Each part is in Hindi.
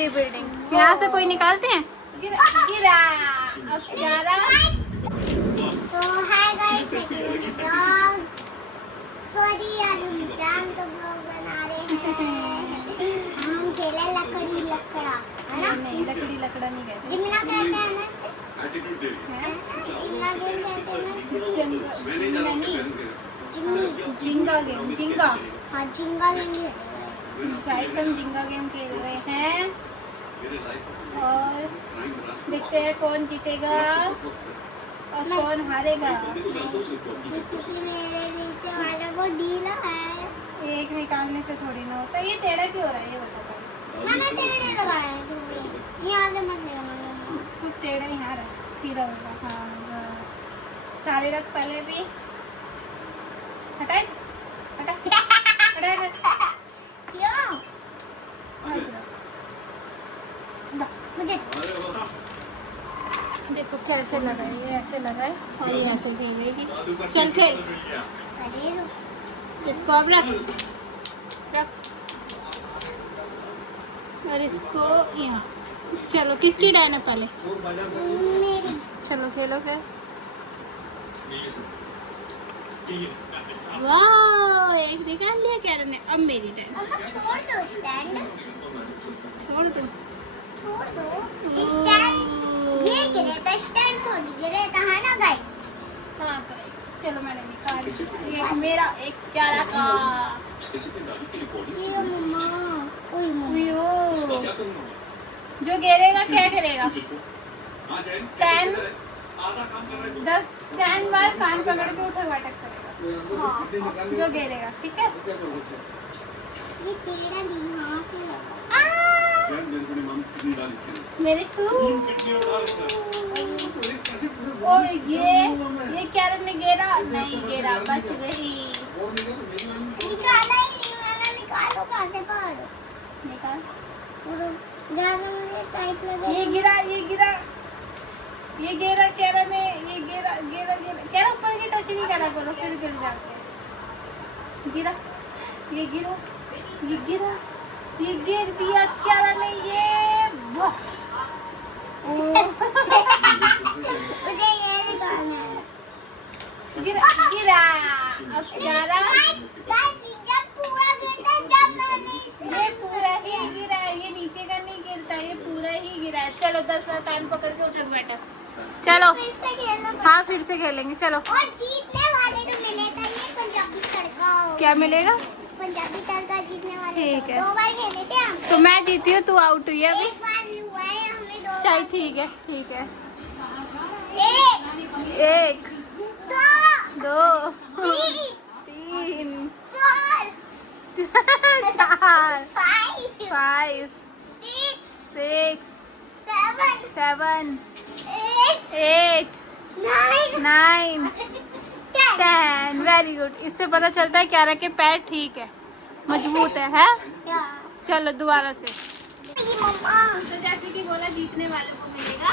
पूरी बिल्डिंग। यहाँ से कोई निकालते हैं? गिरा। अब जा रहा। तो हाय गाइस, सॉरी यार, हम तो ब्लॉग बना रहे हैं। हम खेले लकड़ी लकड़ा, है ना? नहीं, लकड़ी लकड़ा नहीं कहते। जिम्ना कहते हैं ना इसे? जिम्ना गेम कहते हैं ना? जिंगा नहीं, जिम्मी। जिंगा गेम, जिंगा। हाँ, जिंगा गेम है। गाइस हम जिंगा गेम खेल रहे हैं और देखते हैं कौन जीतेगा और कौन हारेगा। क्योंकि मेरे नीचे वाला वो ढीला है। एक निकालने से थोड़ी ना होता। ये टेढ़ा क्यों हो रहा है ये बताओ। मैंने टेढ़े लगाए हैं, क्योंकि ये आगे मत ले। उसको टेढ़ा यहाँ रख, सीधा होगा। हाँ बस, सारे रख पहले भी। हटाए, हटा हटा हटा। क्यों? दो, मुझे देखो कैसे लगाए, ये ऐसे लगाए और ये ऐसे खेलेगी। चल खेल। अरे रुक। इसको अब रख रख और इसको यहाँ। चलो किसकी टर्न है पहले? मेरी। चलो खेलो फिर। वाह, एक निकाल लिया कैरन ने। अब मेरी टर्न। मम्मा छोड़ दो स्टैंड। छोड़ दो। छोड़ दो स्टैंड। ये गिरे तो स्टैंड थोड़ी गिरे था, है ना गाइस? हाँ गाइस, चलो मैंने निकाल लिया। ये मेरा एक क्यारा का। ये मम्मा, ओए मम्मा। उयो, जो गिरेगा क्या करेगा? 10 बार कान पकड़ के उठक बैठक करेगा। हाँ, जो गिरेगा, ठीक है? ये तेरा भी यहाँ से लगा। मेरे टू। ओ ये कैरन ने गिरा नहीं, गिरा, बच गई। निकाला ही नहीं मैंने। निकालो कहाँ से कर? निकाल। ज़्यादा मुझे टाइट लगे। ये गिरा, ये गिरा, ये गिरा कैरन ने। ये गिरा गिरा गिरा। कैरन ऊपर की टच नहीं करा करो, फिर गिर जाते हैं। गिरा, ये गिरा, ये गिरा, ये गिर दिया कैरन ने। ये वाह। मुझे ये निकालना है। गिरा गिरा। अब जा रहा। जब पूरा गिरता है, जब मैंने ये पूरा ही गिरा है, ये नीचे का नहीं गिरता, ये पूरा ही गिरा है। चलो 10 बार कान पकड़ के उठक बैठक। चलो फिर से खेलना। हाँ, फिर से खेलेंगे। चलो। और जीतने वाले को मिलेगा ये पंजाबी तड़का। क्या मिलेगा? पंजाबी तड़का जीतने वाले ठीक को। है। 2 बार खेले थे हम। तो मैं जीती हूँ, तू आउट हुई है अभी। एक बार हुआ है, हमने 2 बार। चल ठीक है, ठीक है। एक, 1 2, 2 3, 3 4, 4 5, 5 6, 6 7, 7 8, 8 9, 9 10। Very good. इससे पता चलता है क्यारा के पैर ठीक है, मजबूत है? चलो दोबारा से। मम्मा। तो जैसे कि बोला, जीतने वाले को मिलेगा।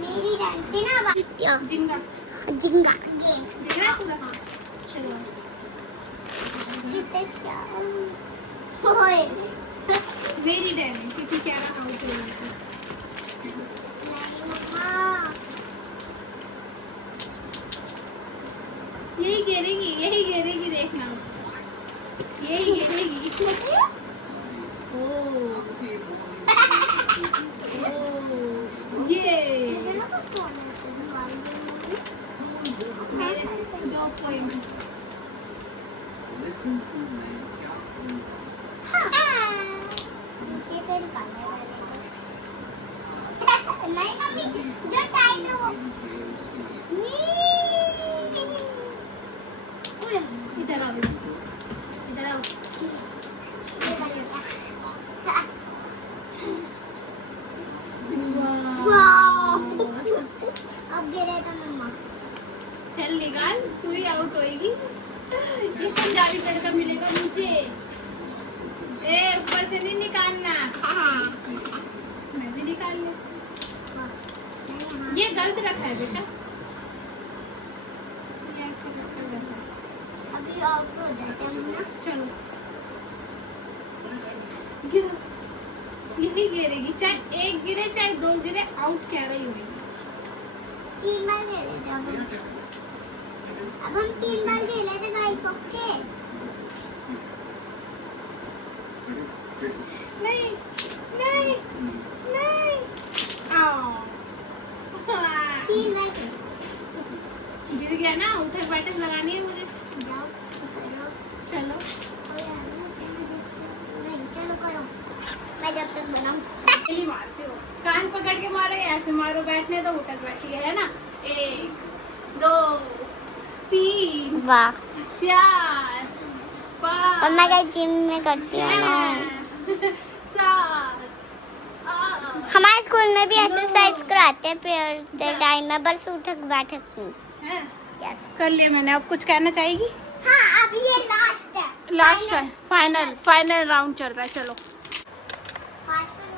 मेरी डांटी ना क्या? जिंगा जिंगा। देख रहा है पूरा? हाँ चलो। ओए। वेरी डैम, क्योंकि क्यारा आउट हो गई। नहीं मम्मा। यही गिरेगी, यही गिरेगी, देखना। यही गिरेगी। ओ ये मेरे 2 पॉइंट। नहीं मम्मी, जो टाइट है वो। इधर आओ, इधर आओ। अब गिरे तो मम्मा। चल निकाल, तू ही आउट होएगी। ये पंजाबी तड़का मिलेगा नीचे। ए ऊपर से नहीं निकालना। मैं भी निकाल लूं। ये गलत रखा है बेटा। ये ऐसे रखा गलत है। गिरो, यही गिरेगी, चाहे एक गिरे चाहे दो गिरे, आउट कह रही होगी। 3 बार खेले थे अब हम 3 बार खेले थे गाइस। ओके नहीं नहीं नहीं, आओ 3 बार गिर गया ना, उठक बैठक लगानी है मुझे। जाओ करो। चलो नहीं चलो करो, मैं जब तक बनाऊं। पहली मारते हो, कान पकड़ के मारो या ऐसे मारो, बैठने तो उठक बैठी है ना। 1 2 3 वाह 4 5 और मैं गाइस जिम में करती हूँ ना। 7 हमारे स्कूल में भी एक्सरसाइज कराते हैं पीरियड टाइम में, बस उठक बैठक नहीं। यस कर लिया मैंने, अब कुछ कहना चाहेगी? हाँ अब ये लास्ट है, लास्ट है, फाइनल राउंड चल रहा है। चलो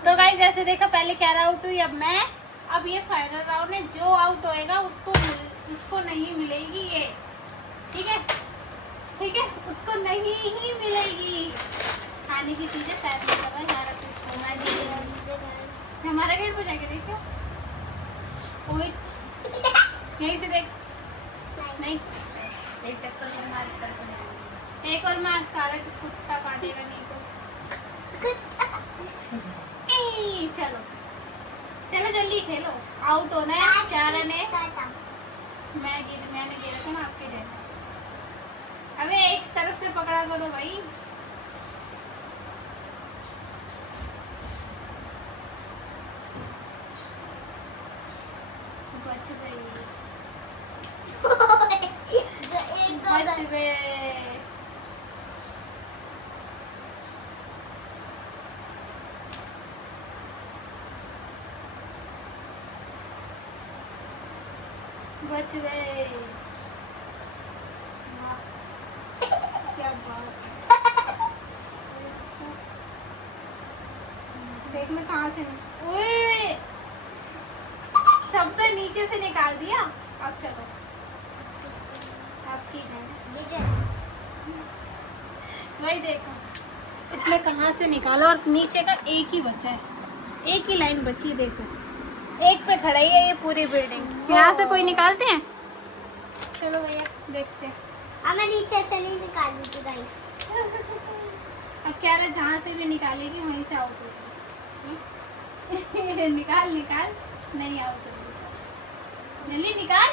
तो गाइस जैसे देखा, पहले कैरा आउट हुई, अब मैं। अब ये फाइनल राउंड है, जो आउट होएगा उसको नहीं मिलेगी ये, ठीक है ठीक है, उसको नहीं ही मिलेगी। खाने की चीजें पैक नहीं कर रहा है, यहाँ रखो इसको, मैं दे रही हूँ। हमारा गेट पर जाके देखो, ओए यहीं से देख, नहीं एक चक्कर में हमारे सर पर नहीं। एक और मार, काला कुत्ता काटेगा नहीं तो। चलो चलो जल्दी खेलो, आउट होना है। 4 रन है, मैंने गिरा था ना आपके डर। अबे एक तरफ से पकड़ा करो भाई। बच गई, बच गए। बच गए, क्या बात। देख मैं कहाँ से ओए सबसे नीचे से निकाल दिया। अब चलो आपकी है, वही देखो इसने कहाँ से निकाला, और नीचे का एक ही बचा है, एक ही लाइन बची है। देखो एक पे खड़ा ही है ये पूरी बिल्डिंग, यहाँ से कोई निकालते हैं? चलो भैया देखते हैं। मैं नीचे से नहीं निकाली थी गाइस। अब क्या रहा, जहाँ से भी निकालेगी वहीं से आउट होगी। निकाल निकाल, नहीं आउट होगी, जल्दी निकाल।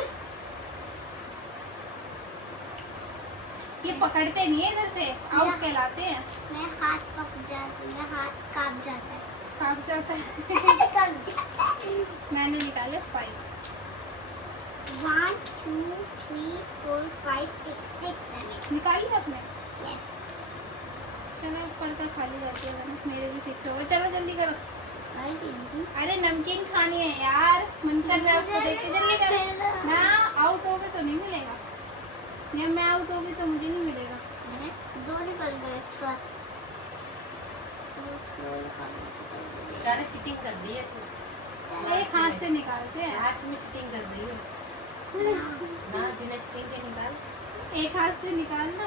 ये पकड़ते नहीं है इधर से, आउट कहलाते हैं। मैं हाथ पक जाती, मैं हाथ कांप जाता है। कांप जाता है। कांप जाता है। मैंने निकाले 5। 1 2 3 4 5 6 7 निकाली आपने? यस चलो ऊपर का खाली जाती है, मेरे भी 6 हो गए। चलो जल्दी करो। अरे नमकीन खानी है यार, मन कर रहा है उसको देख के, जल्दी करो ना। आउट हो गए तो नहीं मिलेगा, जब मैं आउट हो गई तो मुझे नहीं मिलेगा। 2 निकल गए एक साथ। गाने चीटिंग कर रही है तू, एक हाथ से निकालते हैं, लास्ट में चीटिंग कर रही है ना, बिना चीटिंग के निकाल। एक हाथ से निकालना।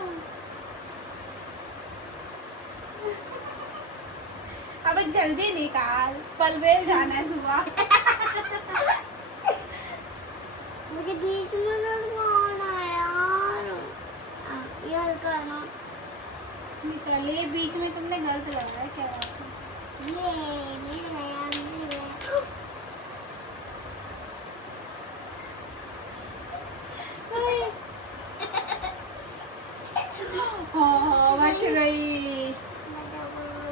अब जल्दी निकाल, पलवेल जाना है सुबह। मुझे बीच में लड़वाना है यार। ये हल्का है ना, निकालिए, बीच में तुमने गलत लगा है क्या बात है? ये मेरा यार मेरा। हाँ बच गई,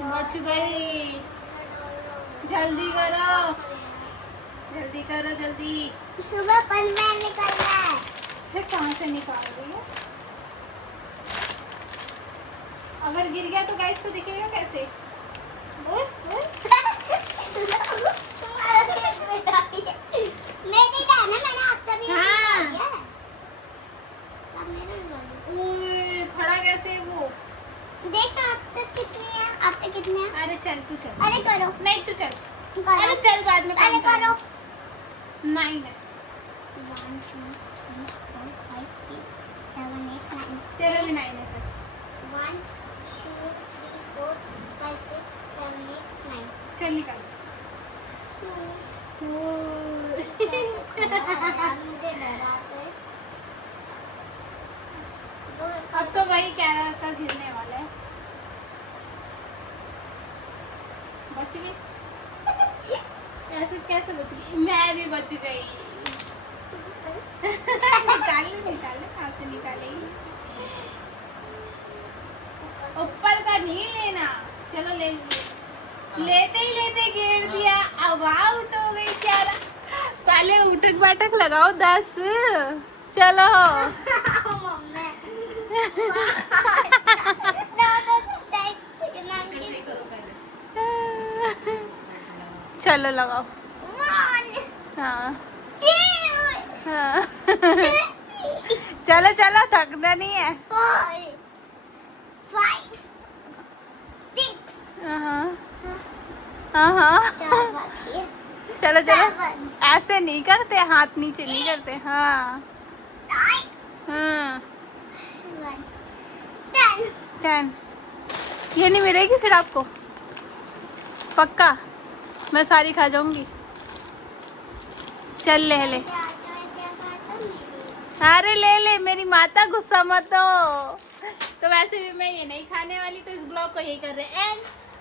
बच गई। जल्दी करो, जल्दी करो जल्दी। सुबह पनवेल निकलना है। फिर कहाँ से निकाल रही है? अगर गिर गया तो गाइस को दिखेगा कैसे? ओए ओए मेरी था ना, मैंने आपका भी हाँ। निकाल दिया है। अब मेरा निकाल दो। ओए खड़ा कैसे है वो? देख तो अब तक कितने हैं, अब तक कितने हैं? अरे चल तू चल। अरे करो नहीं तू चल। करो। अरे चल बाद में अरे काम करो। 9 है। 1 2 3 4 5 6 7 8 9। तेरा भी 9 है। चल 1 2 3 4 5 6 7 निकाल। अब तो भाई कैमरा का गिरने वाला है। बच गई? ऐसे कैसे बच गई? मैं भी बच गई। निकाले हाथ से निकालेगी। ऊपर का नहीं लेना। चलो ले लिए। लेते ही लेते गिर दिया। अब आउट हो गई क्यारा। पहले उठक बैठक लगाओ 10। चलो चलो लगाओ। हाँ हाँ चलो चलो थकना नहीं है। हाँ चलो चलो ऐसे नहीं करते, हाथ नीचे नहीं करते। हाँ हाँ 10। ये नहीं मिलेगी फिर आपको पक्का, मैं सारी खा जाऊंगी। चल ले ले। अरे ले ले, मेरी माता गुस्सा मत हो। तो वैसे भी मैं ये नहीं खाने वाली, तो इस ब्लॉग को यही कर रहे हैं। एंड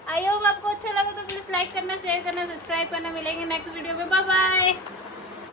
आई होप आपको अच्छा लगा तो प्लीज लाइक करना, शेयर करना, सब्सक्राइब करना। मिलेंगे नेक्स्ट वीडियो में। Bye bye.